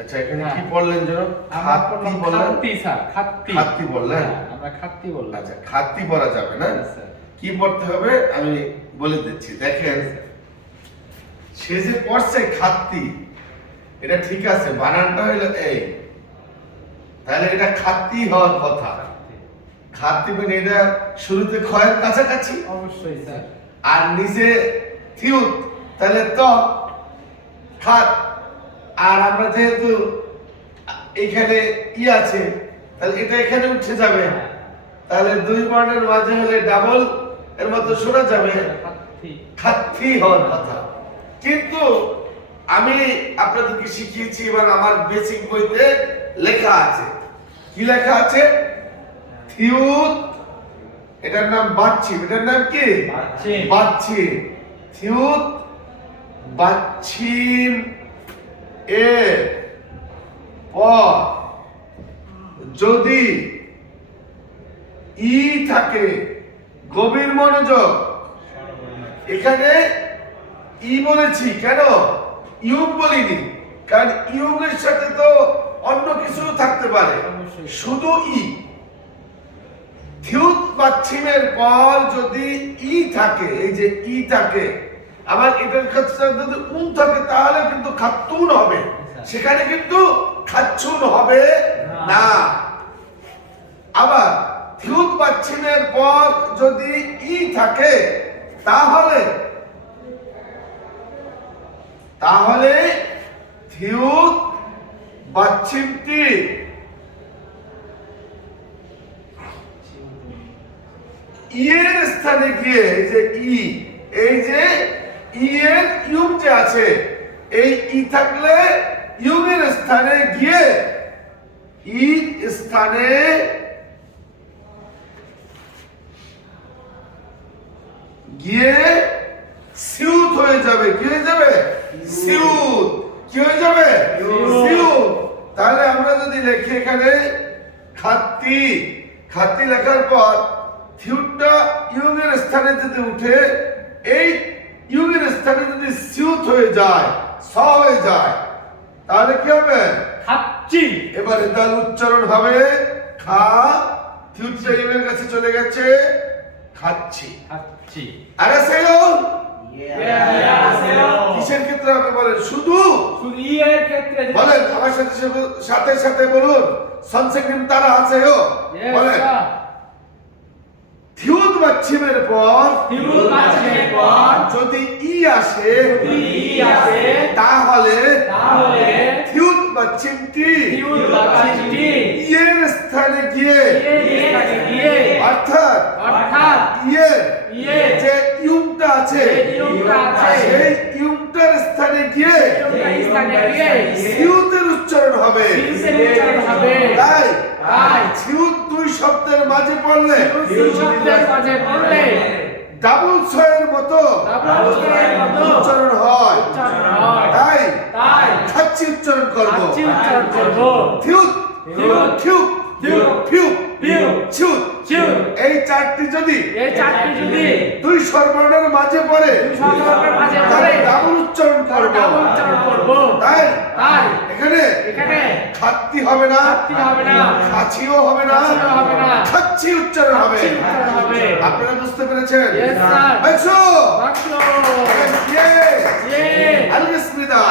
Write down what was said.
আচ্ছা, এখানে কি বললেন যেন? খাত্তি বললেন? খাত্তি স্যার, খাত্তি। খাত্তি বললেন? আমরা খাত্তি বললাম। আচ্ছা, খাত্তি পড়া যাবে না? স্যার। কি পড়তে হবে আমি বলে দিচ্ছি। দেখেন, সে যে পড়ছে খাত্তি, এটা ঠিক আছে, বানানটা হইলো এই, তাহলে এটা খাত্তি হওয়ার কথা। খাত্তি মানে এটা শুরুতে খয়ের কাছাকাছি, অবশ্যই স্যার। আর নিচে থিউত, তাহলে তো খাত। আর আমরা যেহেতু এখানে ই আছে, তাহলে এটা এখানে উঠে যাবে, তাহলে দুই বর্ণের মাঝে হলে ডাবল এর মতো শোনা যাবে, খাত্তি। খাত্তি হওয়ার কথা। কিন্তু আমি আপনাদেরকে শিখিয়েছি, এবার আমার বেসিক বইতে লেখা আছে। কি লেখা আছে? থিউত, এটার নাম বাচ্চিম। এটার নাম কি? বাচ্চিম। বাচ্চিম। থিউত বাচ্চিম এর পর যদি ই থাকে, গভীর মনোযোগ, এখানে ই বলেছি কেন, ইউগ বলিনি, কারণ ইউগের সাথে তো অন্য কিছু থাকতে পারে, শুধু ই। থিউত বাচ্চিমের পর যদি ই থাকে, এই যে ই থাকে, আবার এটার ক্ষেত্রে যদি উন থাকে, তাহলে কিন্তু খাত্তুন হবে, সেখানে কিন্তু খাচ্ছুন হবে না। আবার থিউত বাচ্চিমের পর যদি ই থাকে, তাহলে থিউত বাচ্চিমটি এর স্থানে গিয়ে, এই যে ই, এই যে ই এর ইউগ যে আছে, এই ই থাকলে ইউগের স্থানে গিয়ে ই স্থানে গিয়ে সিউত হয়ে যাবে। কি হয়ে যাবে? সিউত। কি হয়ে যাবে? সিউত। তাহলে আমরা যদি লিখি এখানে খাত্তি, খাত্তি লেখার পর থিউটটা ইউগের স্থানে যদি উঠে, এই ইউগের স্থানে যদি সিউত হয়ে যায়, স হয়ে যায়, তাহলে কি হবে? খাচ্ছি। এবারে তার উচ্চারণ হবে খা, থিউটটা ইউগের কাছে চলে গেছে, খাচ্ছি। খাচ্ছি। আরে সেলো ইয়া কিসের ক্ষেত্রে হবে বলেন? শুধু শুধু ই এর ক্ষেত্রে বলেন, আমার সাথে সাথে সাথে বলুন, সংসেকনিম তারা আছে হো বলেন। থিউত বাচ্চিমের পর থিউত বাচ্চিমের পর যদি ই আসে, তাহলে থিউত বাচ্চিমটি থিউত বাচ্চিমটি ইয়ের স্থানে গিয়ে, অর্থাৎ ইয়ের যে ইউমটা আছে, সেই ইউমটার স্থানে গিয়ে থিউতের উচ্চারণ হবে। তাই থিউত দুই শব্দের মাঝে পড়লে ডাবল ছয়ের মতো উচ্চারণ হয়। তাই খাচ্ছি উচ্চারণ করবো। থিউত, থিউত, ফিউত, ছিউত, এই চারটি যদি দুই স্বরবর্ণের মাঝে পড়ে, তাহলে ডাবল উচ্চারণ করবো। তাই এখানে খাত্তি হবে না, খাচ্ছিও হবে না, খাচ্ছি উচ্চারণ হবে। আপনারা বুঝতে পেরেছেন? একশো আলবিসমিল্লাহ।